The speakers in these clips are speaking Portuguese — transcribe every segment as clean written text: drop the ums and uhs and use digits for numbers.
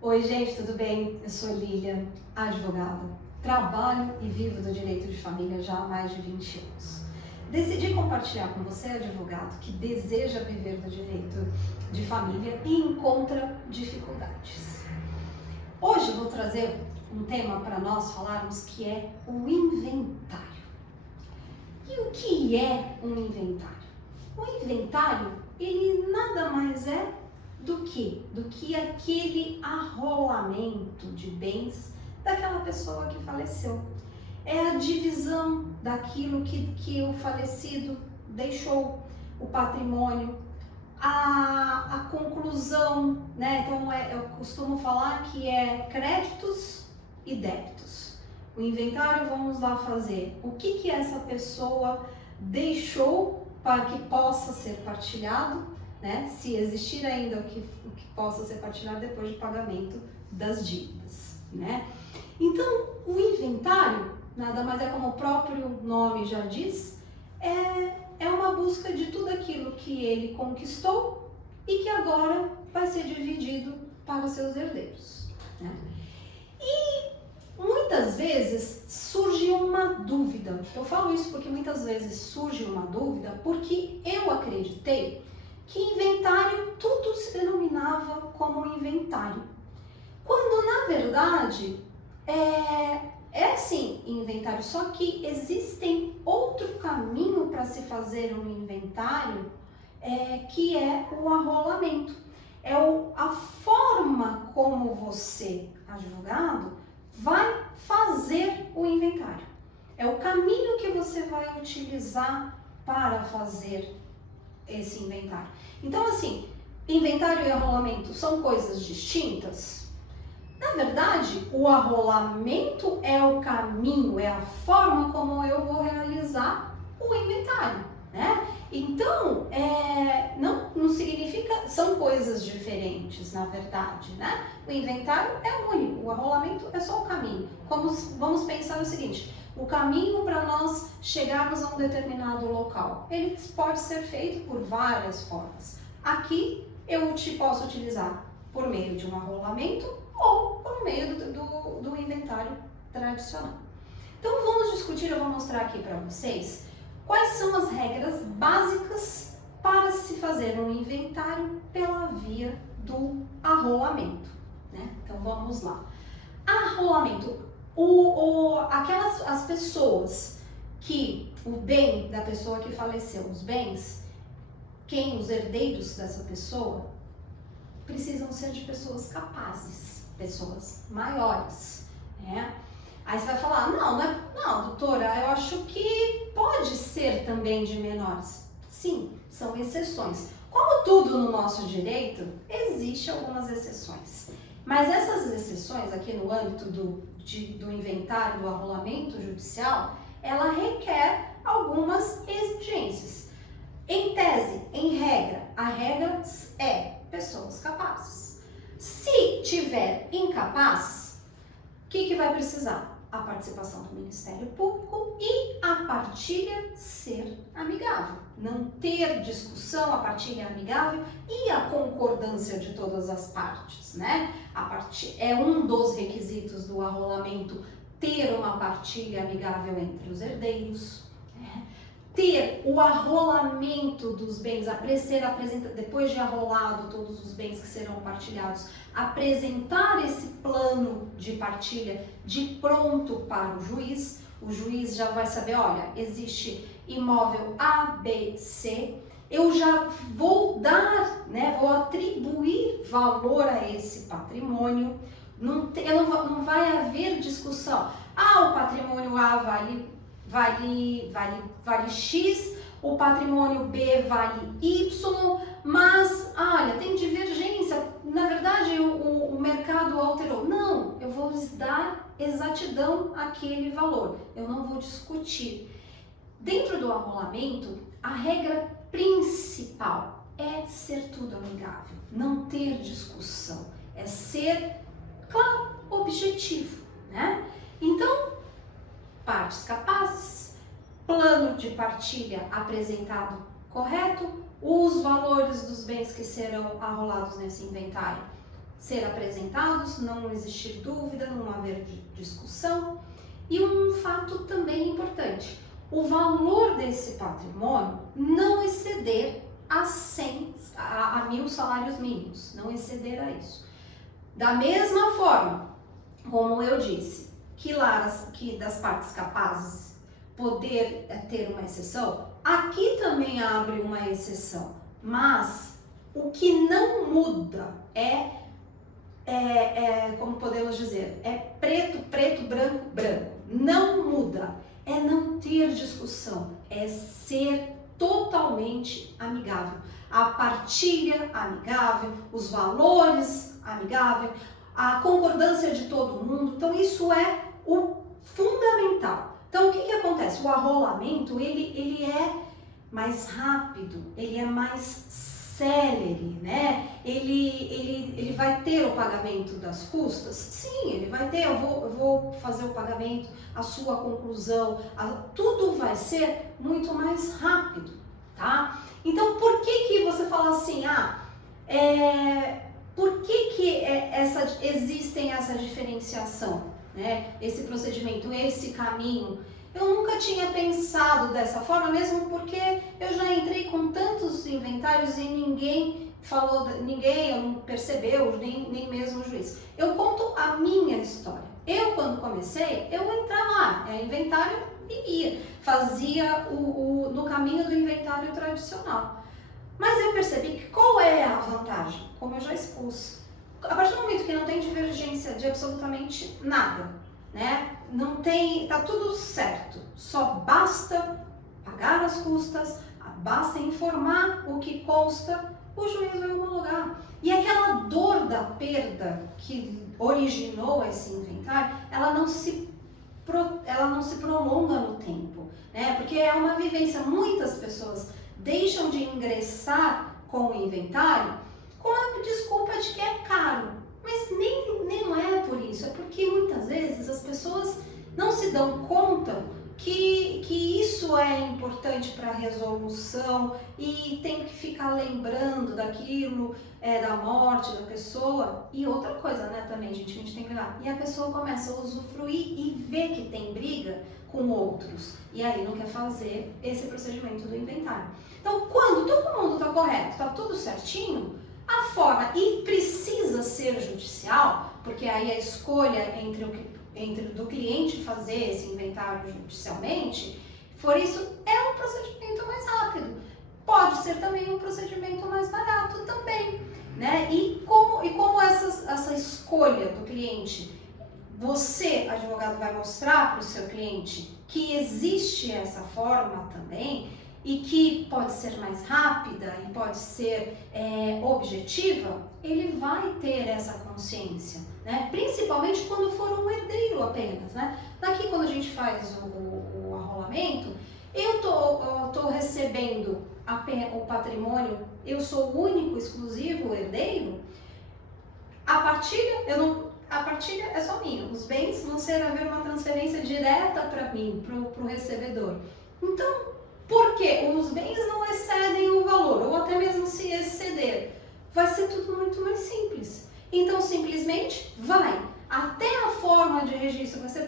Oi, gente, tudo bem? Eu sou Lília, advogada. Trabalho e vivo do direito de família já há mais de 20 anos. Decidi compartilhar com você, advogado, que deseja viver do direito de família e encontra dificuldades. Hoje vou trazer um tema para nós falarmos que é o inventário. E o que é um inventário? O inventário, ele nada mais é do que aquele arrolamento de bens daquela pessoa que faleceu. É a divisão daquilo que o falecido deixou, o patrimônio, a conclusão, né? Então eu costumo falar que é créditos e débitos. O inventário, vamos lá fazer o que essa pessoa deixou para que possa ser partilhado, né? Se existir ainda o que possa ser partilhado depois do pagamento das dívidas, né? Então, o inventário, nada mais é, como o próprio nome já diz, é uma busca de tudo aquilo que ele conquistou e que agora vai ser dividido para os seus herdeiros, né? E muitas vezes surge uma dúvida. Eu falo isso porque muitas vezes surge uma dúvida porque eu acreditei que inventário tudo se denominava como inventário. Quando na verdade é sim inventário, só que existem outro caminho para se fazer um inventário, que é o arrolamento. É a forma como você, advogado, vai fazer o inventário. É o caminho que você vai utilizar para fazer esse inventário. Então, assim, inventário e arrolamento são coisas distintas? Na verdade, o arrolamento é o caminho, é a forma como eu vou realizar o inventário, né? Então, não significa, são coisas diferentes, na verdade, né? O inventário é único, o arrolamento é só o caminho. Vamos pensar o seguinte: o caminho para nós chegarmos a um determinado local, ele pode ser feito por várias formas. Aqui eu posso utilizar por meio de um arrolamento ou por meio do inventário tradicional. Então vamos discutir, eu vou mostrar aqui para vocês quais são as regras básicas para se fazer um inventário pela via do arrolamento, né? Então vamos lá. Arrolamento. As pessoas que o bem da pessoa que faleceu, os bens, os herdeiros dessa pessoa, precisam ser de pessoas capazes, pessoas maiores, né? Aí você vai falar, não, doutora, eu acho que pode ser também de menores. Sim, são exceções. Como tudo no nosso direito, existem algumas exceções. Mas essas exceções aqui no âmbito do inventário, do arrolamento judicial, ela requer algumas exigências. Em tese, em regra, a regra é pessoas capazes. Se tiver incapaz, o que vai precisar? A participação do Ministério Público e a partilha ser amigável. Não ter discussão, a partilha amigável e a concordância de todas as partes, né? É um dos requisitos do arrolamento, ter uma partilha amigável entre os herdeiros, né? Ter o arrolamento dos bens, depois de arrolado todos os bens que serão partilhados, apresentar esse plano de partilha de pronto para o juiz já vai saber, olha, existe imóvel A, B, C, eu já vou dar, né, vou atribuir valor a esse patrimônio, não vai haver discussão, o patrimônio A vale X, o patrimônio B vale Y, mas, olha, tem divergência, na verdade o mercado alterou. Não, eu vou lhes dar exatidão àquele valor, eu não vou discutir. Dentro do arrolamento, a regra principal é ser tudo amigável, não ter discussão, é ser, claro, objetivo, né? Então, partes capazes, plano de partilha apresentado correto, os valores dos bens que serão arrolados nesse inventário ser apresentados, não existir dúvida, não haver discussão. E um fato também importante, o valor desse patrimônio não exceder a 1.000 salários mínimos, não exceder a isso. Da mesma forma, como eu disse, que das partes capazes poder ter uma exceção, aqui também abre uma exceção, mas o que não muda como podemos dizer, é preto, preto, branco, branco. Não muda, é não ter discussão, é ser totalmente amigável. A partilha amigável, os valores amigável, a concordância de todo mundo. Então isso é o fundamental. Então o que acontece? O arrolamento, ele é mais rápido, ele é mais célere, né? Ele vai ter o pagamento das custas? Sim, ele vai ter. Eu vou fazer o pagamento, a sua conclusão, tudo vai ser muito mais rápido, tá? Então, por que você fala assim, por que existem essa diferenciação, né? Esse procedimento, esse caminho? Eu nunca tinha pensado dessa forma, mesmo porque eu já entrei com tantos inventários e ninguém não percebeu, nem mesmo o juiz. Eu conto a minha história. Eu, quando comecei, eu entrava lá, inventário e ia. Fazia no caminho do inventário tradicional. Mas eu percebi que qual é a vantagem? Como eu já expus. A partir do momento que não tem divergência de absolutamente nada, né? Não tem, tá tudo certo. Só basta pagar as custas, basta informar o que consta, o juiz vai homologar. E aquela dor da perda que originou esse inventário, ela não se prolonga no tempo, né? Porque é uma vivência. Muitas pessoas deixam de ingressar com o inventário com a desculpa de que é caro. Mas nem não é por isso, é porque muitas vezes as pessoas não se dão conta que isso é importante para a resolução e tem que ficar lembrando daquilo, da morte da pessoa. E outra coisa, né, também, gente, a gente tem que lembrar. E a pessoa começa a usufruir e vê que tem briga com outros. E aí não quer fazer esse procedimento do inventário. Então, quando todo mundo está correto, está tudo certinho, a forma, e precisa ser judicial, porque aí a escolha entre do cliente fazer esse inventário judicialmente, for isso, é um procedimento mais rápido. Pode ser também um procedimento mais barato também, né? E como essa escolha do cliente, você, advogado, vai mostrar para o seu cliente que existe essa forma também, e que pode ser mais rápida e pode ser objetiva, ele vai ter essa consciência, né? Principalmente quando for um herdeiro apenas, né? Daqui, quando a gente faz o arrolamento, eu tô recebendo o patrimônio, eu sou o único, exclusivo herdeiro. A partilha é só minha. Os bens vão haver uma transferência direta para mim, para o recebedor. Então, porque os bens não excedem o valor, ou até mesmo se exceder, vai ser tudo muito mais simples. Então, simplesmente até a forma de registro vai ser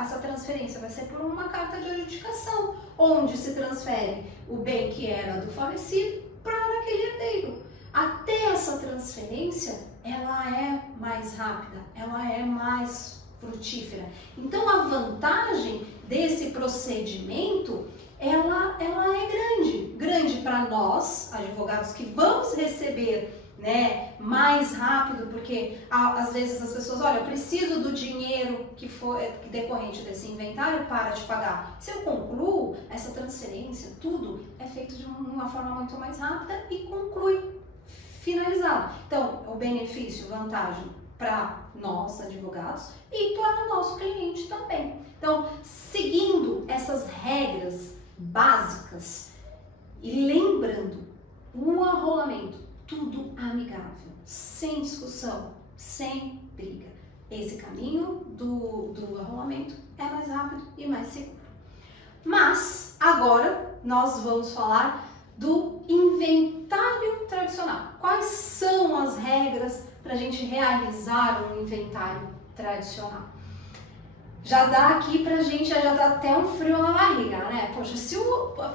essa transferência vai ser por uma carta de adjudicação, onde se transfere o bem que era do falecido para aquele herdeiro. Até essa transferência, ela é mais rápida, ela é mais frutífera. Então, a vantagem desse procedimento, ela é grande para nós, advogados, que vamos receber, né, mais rápido, porque às vezes as pessoas, olha, eu preciso do dinheiro que for decorrente desse inventário para te pagar. Se eu concluo essa transferência, tudo é feito de uma forma muito mais rápida e conclui finalizado. Então, o benefício, vantagem para nós, advogados, e para o nosso cliente também. Então, seguindo essas regras básicas e lembrando, o arrolamento, tudo amigável, sem discussão, sem briga. Esse caminho do arrolamento é mais rápido e mais seguro. Mas, agora, nós vamos falar do inventário tradicional. Quais são as regras para a gente realizar um inventário tradicional? Já dá aqui pra gente, já dá até um frio na barriga, né? Poxa, se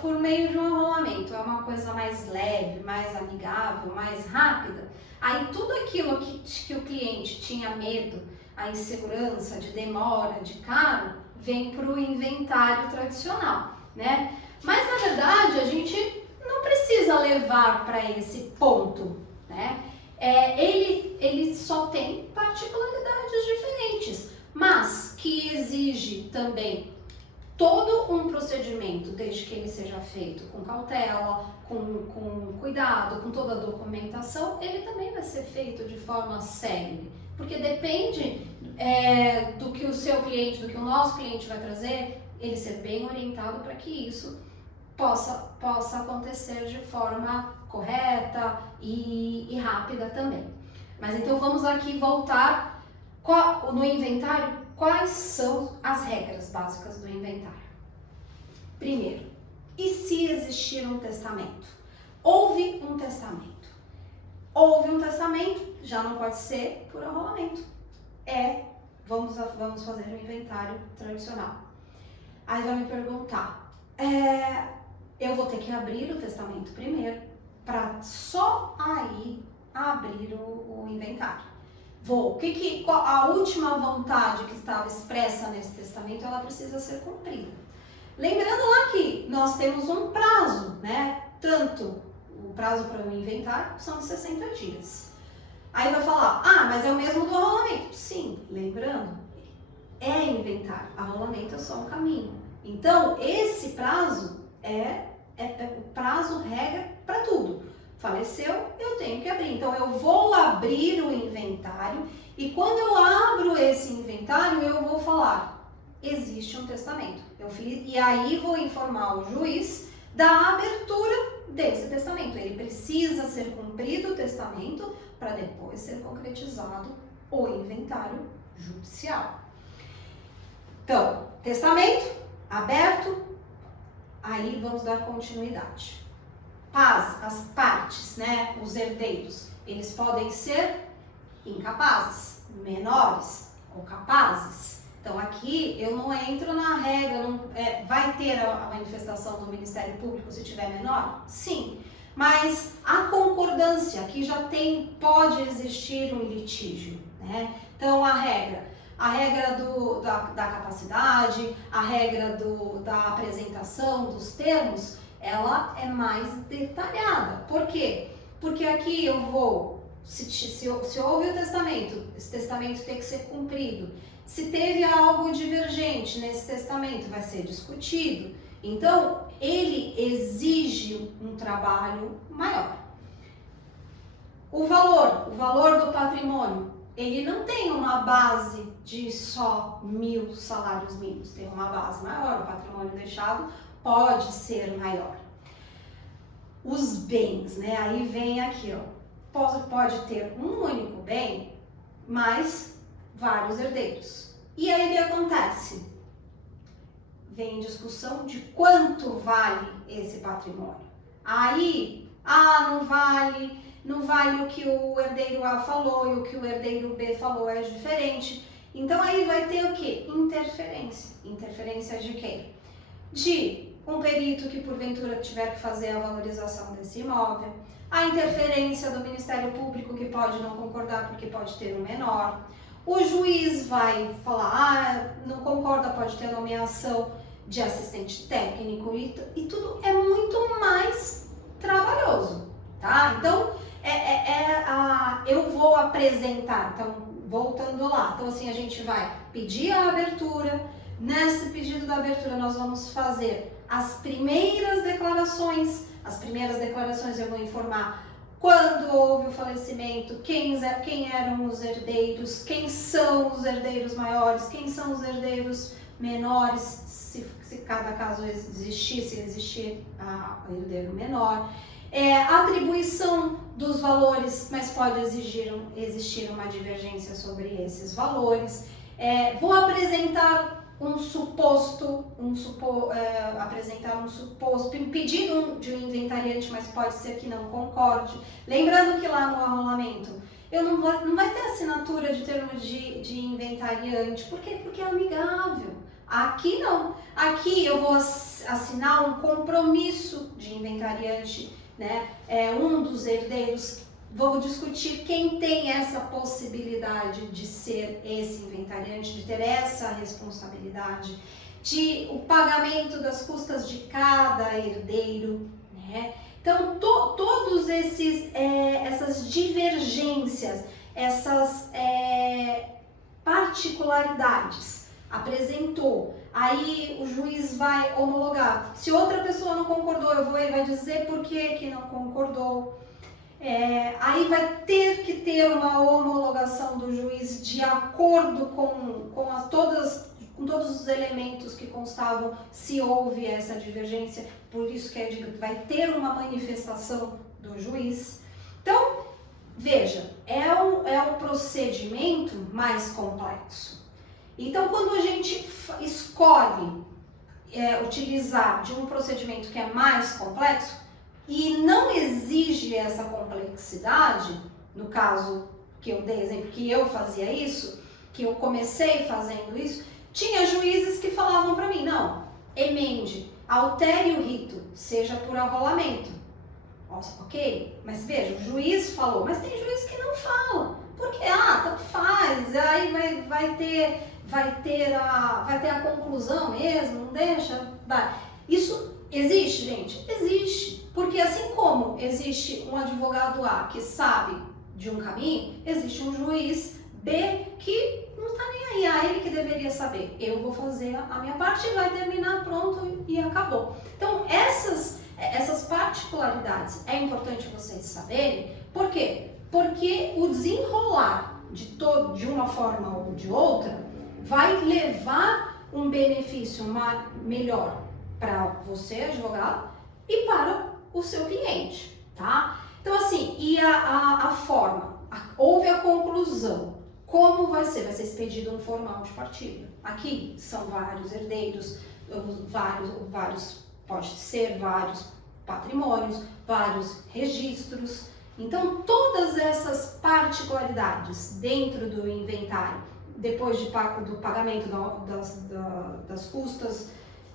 por meio de um arrolamento é uma coisa mais leve, mais amigável, mais rápida, aí tudo aquilo que o cliente tinha medo, a insegurança de demora, de caro, vem para o inventário tradicional, né? Mas na verdade a gente não precisa levar para esse ponto, né? Ele só tem particularidades diferentes, mas que exige também todo um procedimento, desde que ele seja feito com cautela, com cuidado, com toda a documentação, ele também vai ser feito de forma célere, porque depende do que o seu cliente, do que o nosso cliente vai trazer, ele ser bem orientado para que isso possa acontecer de forma correta e rápida também. Mas então vamos aqui voltar no inventário. Quais são as regras básicas do inventário? Primeiro, e se existir um testamento? Houve um testamento. Houve um testamento, já não pode ser por arrolamento. Vamos fazer um inventário tradicional. Aí vai me perguntar, eu vou ter que abrir o testamento primeiro, para só aí abrir o inventário. A última vontade que estava expressa nesse testamento, ela precisa ser cumprida. Lembrando lá que nós temos um prazo, né? Tanto o prazo para o inventário são de 60 dias. Aí vai falar, mas é o mesmo do arrolamento. Sim, lembrando, é inventário, arrolamento é só um caminho. Então, esse prazo é o prazo regra para tudo. Faleceu, eu tenho que abrir. Então, eu vou abrir o inventário e quando eu abro esse inventário, eu vou falar, existe um testamento. E aí vou informar o juiz da abertura desse testamento. Ele precisa ser cumprido o testamento para depois ser concretizado o inventário judicial. Então, testamento aberto, aí vamos dar continuidade. As partes, né, os herdeiros, eles podem ser incapazes, menores ou capazes. Então aqui eu não entro na regra, vai ter a manifestação do Ministério Público se tiver menor? Sim, mas a concordância, que já pode existir um litígio, né? Então a regra da capacidade, a regra da apresentação dos termos, ela é mais detalhada. Por quê? Porque aqui eu vou, se houve o testamento, esse testamento tem que ser cumprido. Se teve algo divergente nesse testamento, vai ser discutido. Então, ele exige um trabalho maior. O valor do patrimônio, ele não tem uma base de só 1.000 salários mínimos, tem uma base maior, o patrimônio deixado pode ser maior. Os bens, né? Aí vem aqui, pode ter um único bem, mas vários herdeiros. E aí o que acontece? Vem discussão de quanto vale esse patrimônio. Aí, não vale o que o herdeiro A falou e o que o herdeiro B falou é diferente. Então aí vai ter o quê? Interferência. Interferência de quem? De um perito que porventura tiver que fazer a valorização desse imóvel, a interferência do Ministério Público que pode não concordar porque pode ter um menor, o juiz vai falar, não concorda, pode ter nomeação de assistente técnico e tudo é muito mais trabalhoso, tá? Então, eu vou apresentar, então, voltando lá, então assim, a gente vai pedir a abertura, nesse pedido da abertura nós vamos fazer as primeiras declarações eu vou informar quando houve o falecimento, quem eram os herdeiros, quem são os herdeiros maiores, quem são os herdeiros menores, se cada caso existir o herdeiro menor, atribuição dos valores, mas pode existir uma divergência sobre esses valores. Vou apresentar apresentar um suposto, pedido de um inventariante, mas pode ser que não concorde. Lembrando que lá no arrolamento, não vai ter assinatura de termo de inventariante. Por quê? Porque é amigável. Aqui não. Aqui eu vou assinar um compromisso de inventariante, né? Um dos herdeiros. Vou discutir quem tem essa possibilidade de ser esse inventariante, de ter essa responsabilidade, de o pagamento das custas de cada herdeiro, né? Então, todos essas divergências, essas particularidades apresentou, aí o juiz vai homologar. Se outra pessoa não concordou, vai dizer por que não concordou. Aí vai ter que ter uma homologação do juiz de acordo com todos os elementos que constavam, se houve essa divergência. Por isso que eu digo que vai ter uma manifestação do juiz. Então, veja, é um procedimento mais complexo. Então, quando a gente escolhe utilizar de um procedimento que é mais complexo, e não exige essa complexidade, no caso que eu dei exemplo, que eu fazia isso, que eu comecei fazendo isso, tinha juízes que falavam para mim, não, emende, altere o rito, seja por arrolamento. Nossa, ok, mas veja, o juiz falou, mas tem juízes que não falam, porque, tanto faz, aí vai ter a conclusão mesmo, não deixa, vai. Isso existe, gente? Existe. Porque assim como existe um advogado A que sabe de um caminho, existe um juiz B que não tá nem aí, ele que deveria saber. Eu vou fazer a minha parte e vai terminar, pronto e acabou. Então, essas particularidades é importante vocês saberem. Por quê? Porque o desenrolar de uma forma ou de outra vai levar um benefício melhor para você, advogado, e para o seu cliente, tá? Então, assim, e a forma? Houve a conclusão. Como vai ser? Vai ser expedido um formal de partilha. Aqui são vários herdeiros, pode ser vários patrimônios, vários registros. Então, todas essas particularidades dentro do inventário, depois do pagamento das custas,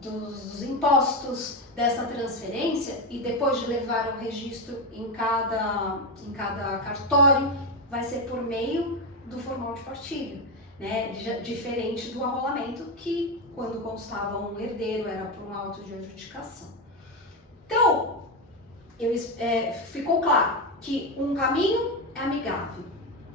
dos impostos, dessa transferência, e depois de levar o registro em cada cartório, vai ser por meio do formal de partilha, né? Diferente do arrolamento, que quando constava um herdeiro era por um auto de adjudicação. Então, ficou claro que um caminho é amigável,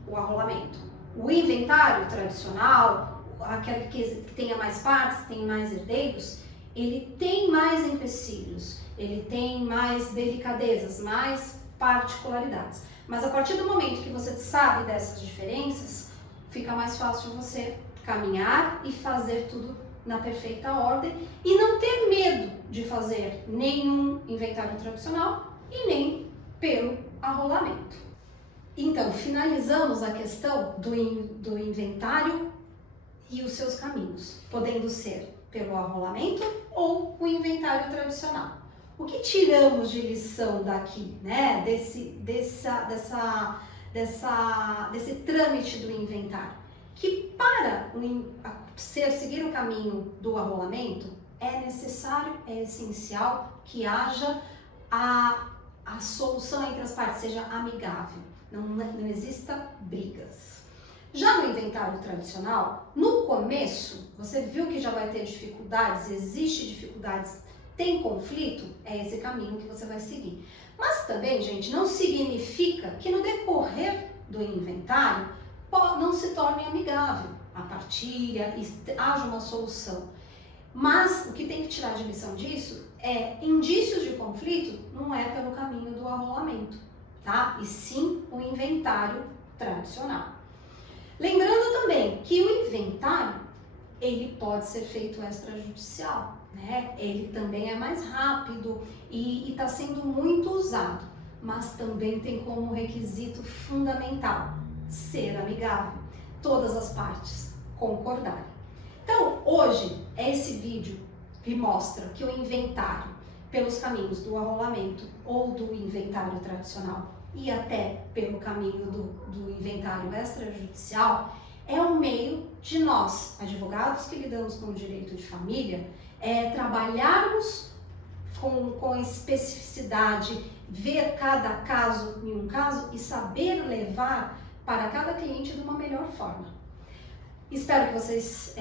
o arrolamento. O inventário tradicional, aquele que tenha mais partes, tem mais herdeiros, ele tem mais empecilhos, ele tem mais delicadezas, mais particularidades. Mas a partir do momento que você sabe dessas diferenças, fica mais fácil você caminhar e fazer tudo na perfeita ordem e não ter medo de fazer nenhum inventário tradicional e nem pelo arrolamento. Então, finalizamos a questão do inventário e os seus caminhos, podendo ser pelo arrolamento ou o inventário tradicional. O que tiramos de lição daqui, né? Desse trâmite do inventário? Que para seguir o caminho do arrolamento é necessário, é essencial que haja a solução entre as partes, seja amigável, não exista brigas. Já no inventário tradicional, no começo, você viu que já vai ter dificuldades, existe dificuldades, tem conflito, é esse caminho que você vai seguir. Mas também, gente, não significa que no decorrer do inventário não se torne amigável a partilha e haja uma solução. Mas o que tem que tirar de lição disso é indícios de conflito não é pelo caminho do arrolamento, tá? E sim o inventário tradicional. Lembrando também que o inventário, ele pode ser feito extrajudicial, né? Ele também é mais rápido e está sendo muito usado, mas também tem como requisito fundamental ser amigável, todas as partes concordarem. Então, hoje é esse vídeo que mostra que o inventário, pelos caminhos do arrolamento ou do inventário tradicional e até pelo caminho do inventário extrajudicial, é um meio de nós, advogados que lidamos com o direito de família, trabalharmos com especificidade, ver cada caso em um caso e saber levar para cada cliente de uma melhor forma. Espero que vocês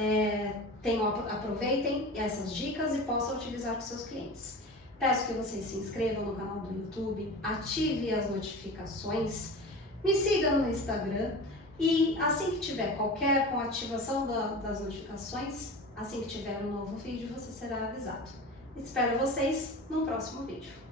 aproveitem essas dicas e possam utilizar com seus clientes. Peço que vocês se inscrevam no canal do YouTube, ative as notificações, me sigam no Instagram e assim que tiver com a ativação das notificações, assim que tiver um novo vídeo, você será avisado. Espero vocês no próximo vídeo.